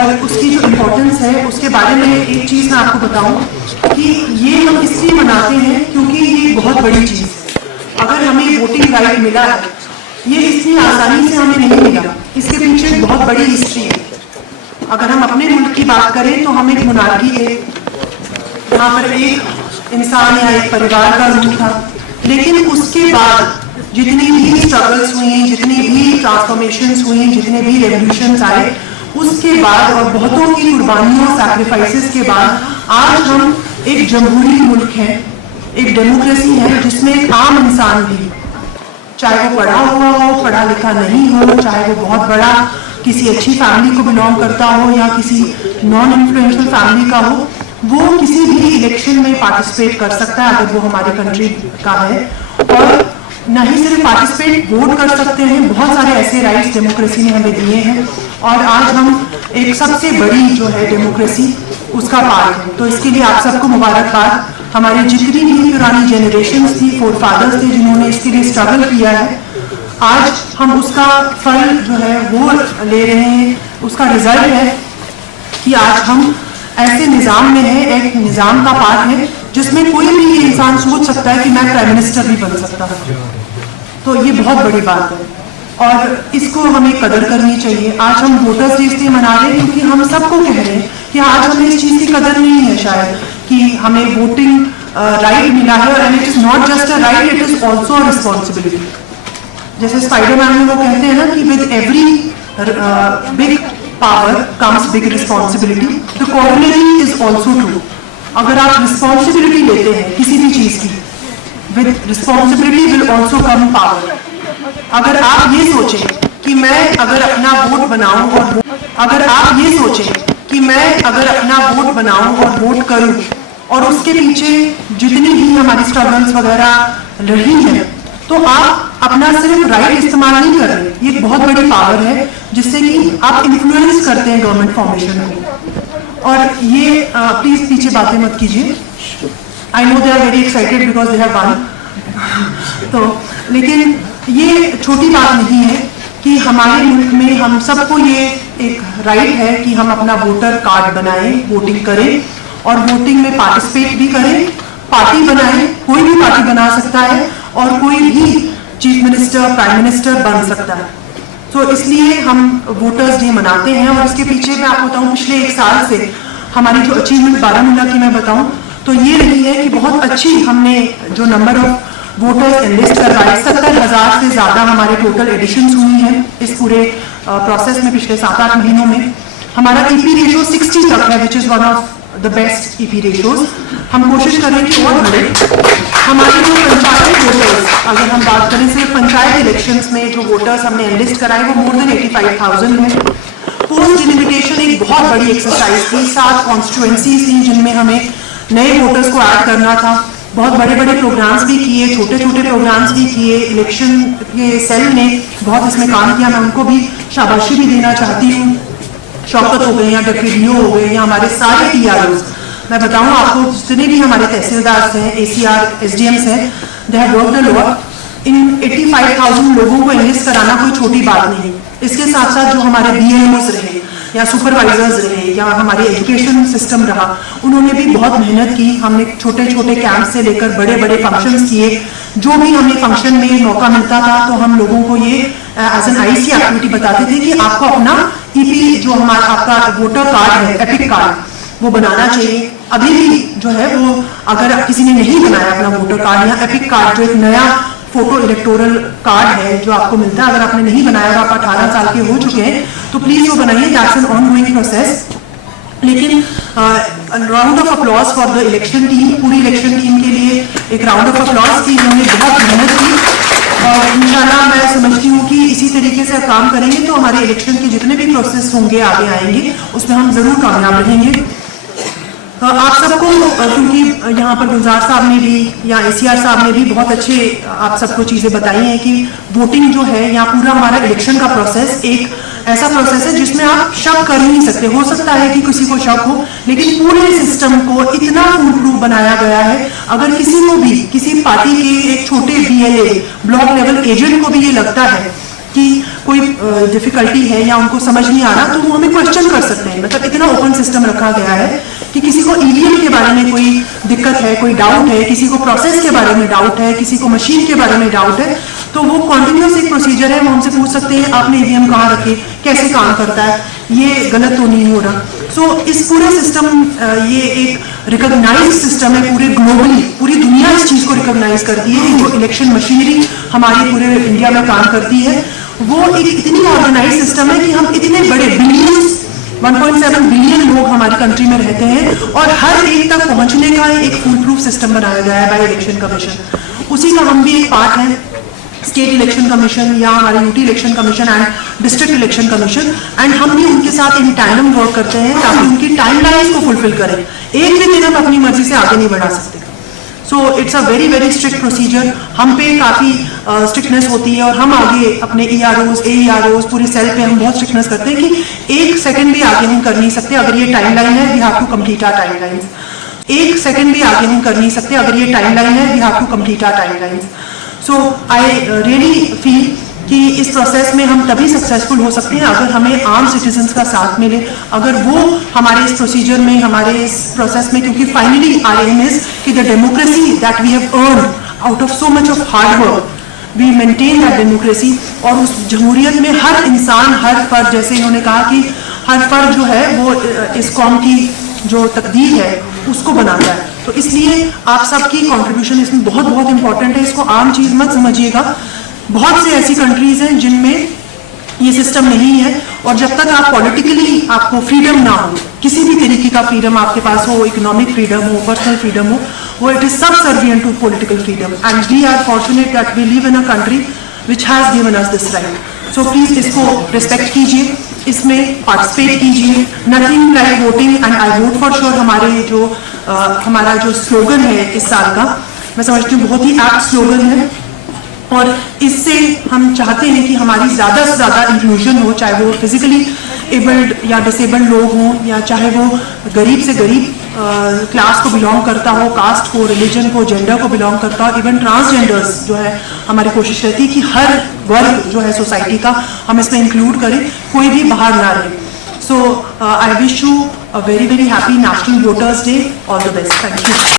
और उसकी जो इम्पोर्टेंस है उसके बारे में एक चीज़ मैं आपको बताऊं कि ये हम इसलिए मनाते हैं क्योंकि ये बहुत बड़ी चीज़ है। अगर हमें वोटिंग राइट मिला है, ये इतनी आसानी से हमें नहीं मिला, इसके पीछे बहुत बड़ी हिस्ट्री है। अगर हम अपने मुल्क की बात करें तो हम एक मोनार्की है, यहाँ पर एक इंसान या एक परिवार का रूल था, लेकिन उसके बाद जितनी भी स्ट्रगल्स हुई, जितनी भी ट्रांसफॉर्मेशंस हुई, जितने भी रेवोल्यूशंस आए, उसके बाद और बहुतों की कुर्बानियों, सैक्रिफाइसेस के बाद आज हम एक जमहूरी मुल्क है, एक डेमोक्रेसी है जिसमें एक आम इंसान भी, चाहे वो पढ़ा हुआ हो, पढ़ा लिखा नहीं हो, चाहे वो बहुत बड़ा किसी अच्छी फैमिली को बिलोंग करता हो या किसी नॉन इन्फ्लुएंशियल फैमिली का हो, वो किसी भी इलेक्शन में पार्टिसिपेट कर सकता है अगर वो हमारी कंट्री का है। और न ही सिर्फ पार्टिसिपेट, वोट कर सकते हैं। बहुत सारे ऐसे राइट्स डेमोक्रेसी ने हमें दिए हैं और आज हम एक सबसे बड़ी जो है डेमोक्रेसी उसका पार्ट है। तो इसके लिए आप सबको मुबारकबाद। हमारी जितनी भी पुरानी जनरेशन्स थी, फोर फादर्स थे जिन्होंने इसके लिए स्ट्रगल किया है, आज हम उसका फल जो है वो ले रहे हैं। उसका रिजल्ट है कि आज हम ऐसे निज़ाम में है, एक निज़ाम का पार्ट है जिसमें कोई भी इंसान सोच सकता है कि मैं प्राइम मिनिस्टर भी बन सकता हूँ। तो ये बहुत बड़ी बात है और इसको हमें कदर करनी चाहिए। आज हम वोटर्स डे इसलिए मना रहे हैं क्योंकि हम सबको कह रहे हैं कि आज हमें इस चीज़ की कदर नहीं है शायद कि हमें वोटिंग राइट मिला है। And it is not just a right, it is also a responsibility. जैसे स्पाइडरमैन में वो कहते हैं ना कि with every big power comes big responsibility, the coordination is also true. अगर आप रिस्पॉन्सिबिलिटी लेते हैं किसी भी चीज़ की, with responsibility will also come power. अगर आप ये सोचें कि मैं अगर अपना वोट बनाऊं और अगर आप ये सोचें कि मैं अगर अपना वोट बनाऊं और वोट करूं और उसके पीछे जितनी भी हमारी स्ट्रगल्स वगैरह रही हैं, तो आप अपना सिर्फ राइट इस्तेमाल नहीं कर रहे। ये एक बहुत बड़ी पावर है जिससे कि आप इन्फ्लुएंस करते हैं गवर्नमेंट फॉर्मेशन को। और ये प्लीज पीछे बातें मत कीजिए। I know they are very excited because they have one. तो लेकिन ये छोटी बात नहीं है कि हमारे मुल्क में हम सबको ये एक राइट है कि हम अपना वोटर कार्ड बनाएं, वोटिंग करें और वोटिंग में पार्टिसिपेट भी करें, पार्टी बनाएं। कोई भी पार्टी बना सकता है और कोई भी चीफ मिनिस्टर, प्राइम मिनिस्टर बन सकता है। तो इसलिए हम वोटर्स डे मनाते हैं। और इसके पीछे मैं आपको बताऊं, पिछले एक साल से हमारी जो अचीवमेंट बारामूला की मैं बताऊं तो ये रही है कि बहुत अच्छी हमने जो नंबर ऑफ वोटर्स एनलिस्ट करवाए, 70,000 से ज़्यादा हमारे टोटल एडिशंस हुई हैं इस पूरे प्रोसेस में। पिछले 7-8 महीनों में हमारा ईपी रेशो 60 तक है, which is one of the best EP ratios. हम कोशिश करें कि और बढ़े। हमारे जो पंचायत वोटर्स, अगर हम बात करें सिर्फ पंचायत इलेक्शंस में जो वोटर्स हमने एनलिस्ट कराए वो मोर देन 85,000 है। पोस्ट डिलिमिटेशन एक बहुत बड़ी एक्सरसाइज थी। 7 कॉन्स्टिट्यूएंसीज थी जिनमें हमें नए वोटर्स को ऐड करना था। बहुत बड़े बड़े प्रोग्राम्स भी किए, छोटे छोटे प्रोग्राम्स भी किए। इलेक्शन के सेल ने बहुत इसमें काम किया, मैं उनको भी शाबाशी भी देना चाहती हूँ। शौकत हो गए या डॉक्टर डीओ हो गए या हमारे सारे टीआरओज, मैं बताऊँ आपको जितने भी हमारे तहसीलदार हैं, एसीआर, एसडीएम्स हैं, they have worked a lot. इन 85,000 लोगों को एनलिस्ट कराना कोई छोटी बात नहीं। इसके साथ साथ जो हमारे बीएलओज रहे या सुपरवाइजर्स रहे या हमारे एजुकेशन सिस्टम रहा, उन्होंने भी बहुत मेहनत की। हमने छोटे छोटे कैंप से लेकर बड़े बड़े फंक्शंस किए। जो भी हमें फंक्शन में मौका मिलता था तो हम लोगों को ये एज एन आईसी एक्टिविटी बताते थे कि आपको अपना ईपी जो हमारा आपका वोटर कार्ड है, एपिक कार्ड, वो बनाना चाहिए। अभी भी जो है वो अगर किसी ने नहीं बनाया अपना वोटर कार्ड या एपिक कार्ड, जो एक नया फोटो इलेक्टोरल कार्ड है जो आपको मिलता है, अगर आपने नहीं बनाया और आप 18 साल के हो चुके हैं तो प्लीज वो बनाइए। That's an ongoing process. लेकिन round of applause for the election team, पूरी इलेक्शन टीम के लिए एक राउंड ऑफ अप्लॉज की। उन्होंने बहुत मेहनत की और इंशाल्लाह मैं समझती हूँ कि इसी तरीके से काम करेंगे तो हमारे इलेक्शन के जितने भी प्रोसेस होंगे आगे आएंगे उसमें हम जरूर कामयाब रहेंगे। आप सबको, क्योंकि यहाँ पर गुलजार साहब ने भी या एसीआर साहब ने भी बहुत अच्छे आप सबको चीज़ें बताई हैं कि वोटिंग जो है या पूरा हमारा इलेक्शन का प्रोसेस एक ऐसा प्रोसेस है जिसमें आप शक कर ही नहीं सकते। हो सकता है कि किसी को शक हो, लेकिन पूरे सिस्टम को इतना फूल प्रूफ बनाया गया है, अगर किसी को भी, किसी पार्टी के एक छोटे बीएलए, ब्लॉक लेवल एजेंट को भी ये लगता है कि कोई डिफिकल्टी है या उनको समझ नहीं आ रहा, तो वो हमें क्वेश्चन कर सकते हैं। मतलब सिस्टम रखा गया है कि किसी को ईवीएम के बारे में कोई दिक्कत है, कोई डाउट है, किसी को प्रोसेस के बारे में डाउट है, किसी को मशीन के बारे में डाउट है, तो वो कॉन्टिन्यूस एक प्रोसीजर है, वो हमसे पूछ सकते हैं आपने ईवीएम कहाँ रखे, कैसे काम करता है, ये गलत तो नहीं हो रहा। सो इस पूरे सिस्टम, ये एक रिकॉग्नाइज्ड सिस्टम है पूरे ग्लोबली, पूरी दुनिया इस चीज को रिकॉग्नाइज करती है कि जो इलेक्शन मशीनरी हमारी पूरे इंडिया में काम करती है वो एक इतनी ऑर्गेनाइज सिस्टम है कि हम इतने बड़े बिलियंस 1.7 बिलियन लोग हमारी कंट्री में रहते हैं और हर एक तक पहुंचने का एक फुल प्रूफ सिस्टम बनाया गया है बाय इलेक्शन कमीशन। उसी का हम भी एक पार्ट है, स्टेट इलेक्शन कमीशन या हमारे UT election commission and district election commission, and हम भी उनके साथ इन टैंडम वर्क करते हैं ताकि उनकी टाइमलाइंस को फुलफिल करें। एक भी दिन हम अपनी मर्जी से आगे नहीं बढ़ा सकते। So it's a very very strict procedure, हम पे काफ़ी स्ट्रिक्टनेस होती है और हम आगे अपने EROs, AEROs पूरे सेल पे हम बहुत स्ट्रिक्टनेस करते हैं कि एक सेकंड भी आगे हम कर नहीं सकते अगर ये टाइमलाइन है, we have to complete our timelines. एक सेकंड भी आगे हम कर नहीं सकते अगर ये टाइमलाइन है, we have to complete our timelines. So I really feel कि इस प्रोसेस में हम तभी सक्सेसफुल हो सकते हैं अगर हमें आम सिटीजन्स का साथ मिले, अगर वो हमारे इस प्रोसीजर में, हमारे इस प्रोसेस में, क्योंकि फाइनली आर एम इज कि the democracy that we have earn out of so much of hard work, we maintain that democracy. और उस जमहूरियत में हर इंसान, हर फर्द, जैसे इन्होंने कहा कि हर फर्द जो है वो इस कौम की जो तकदीर है उसको बनाता है, तो इसलिए आप सबकी कंट्रीब्यूशन इसमें बहुत बहुत इंपॉर्टेंट है। इसको आम चीज मत समझिएगा, बहुत से ऐसी कंट्रीज हैं जिनमें ये सिस्टम नहीं है और जब तक आप पॉलिटिकली आपको फ्रीडम ना हो, किसी भी तरीके का फ्रीडम आपके पास हो, इकोनॉमिक फ्रीडम हो, पर्सनल फ्रीडम हो, वो it is subservient to political freedom and we are fortunate that we live in a country which has given us this right. So please इसको रिस्पेक्ट कीजिए, इसमें पार्टिसिपेट कीजिए। Nothing like voting and I vote for sure हमारा जो slogan है इस साल का, मैं समझती हूँ बहुत ही एप्ट स्लोगन है और इससे हम चाहते हैं कि हमारी ज़्यादा से ज़्यादा इंक्लूजन हो, चाहे वो फिजिकली एबल्ड या डिसेबल्ड लोग हों या चाहे वो गरीब से गरीब क्लास को बिलोंग करता हो, कास्ट को, रिलीजन को, जेंडर को बिलोंग करता हो, इवन ट्रांसजेंडर्स जो है, हमारी कोशिश रहती है कि हर वर्ग जो है सोसाइटी का हम इसमें इंक्लूड करें, कोई भी बाहर ना रहे। So I wish you a very very happy National Voters Day, all the best, thank you.